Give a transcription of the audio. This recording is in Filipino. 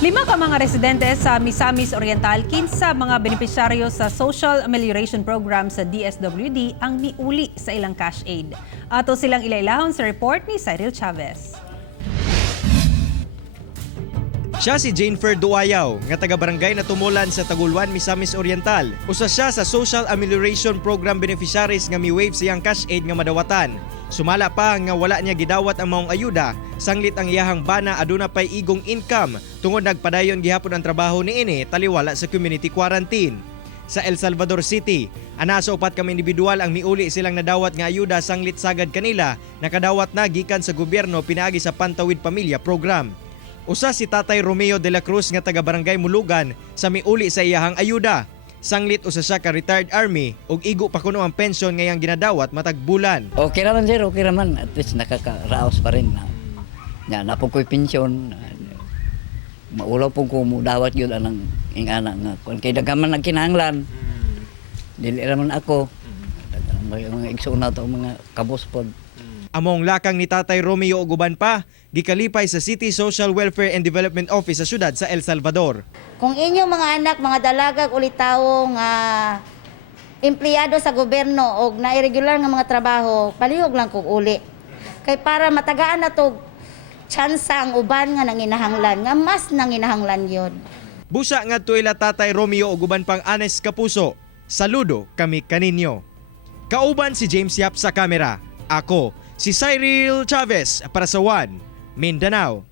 5 ka mga residente sa Misamis Oriental, 15 mga benepisyaryo sa Social Amelioration Program sa DSWD ang miuli sa ilang cash aid. Ato silang ilailahon sa report ni Cyril Chavez. Siya si Jane Fer Duayaw, nga taga-barangay na tumulan sa Taguluan, Misamis Oriental. Usa siya sa Social Amelioration Program beneficiaries nga mi-waive siyang cash aid nga madawatan. Sumala pa nga wala niya gidawat ang maong ayuda, sanglit ang iyahang bana aduna pay igong income tungod nagpadayon gihapon ang trabaho niini taliwala sa community quarantine. Sa El Salvador City, ana sa 4 ka individual ang miuli silang nadawat nga ayuda sanglit sagad kanila nakadawat na gikan sa gobyerno pinaagi sa Pantawid Pamilya Program. Usa si Tatay Romeo de la Cruz nga taga-barangay Mulugan sa miuli sa iyahang ayuda. Sanglit usa siya ka retired army ug igo pa kuno ang pensyon ngayang ginadawat matag bulan. Okay raman sir, okay raman. At least nakakaraos pa rin. Na po ko'y pensyon. Maulaw po ko mudawat yun anang ingana nga. Kung kay dagaman nagkinahanglan, dili raman ako. Mga igsuna to mga kabos pod. Among lakang ni Tatay Romeo ug uban pa, gikalipay sa City Social Welfare and Development Office sa syudad sa El Salvador. Kung inyong mga anak, mga dalagag ulit taong empleyado sa gobyerno o na irregular nga mga trabaho, palihog lang kung uli. Kay para matagaan na to tsansa ang uban nga nanginahanglan, nga mas nanginahanglan yon. Busa nga tuila Tatay Romeo ug uban pang Anes Kapuso. Saludo kami kaninyo. Kauban si James Yap sa kamera. Ako si Cyril Chavez para sa One Mindanao.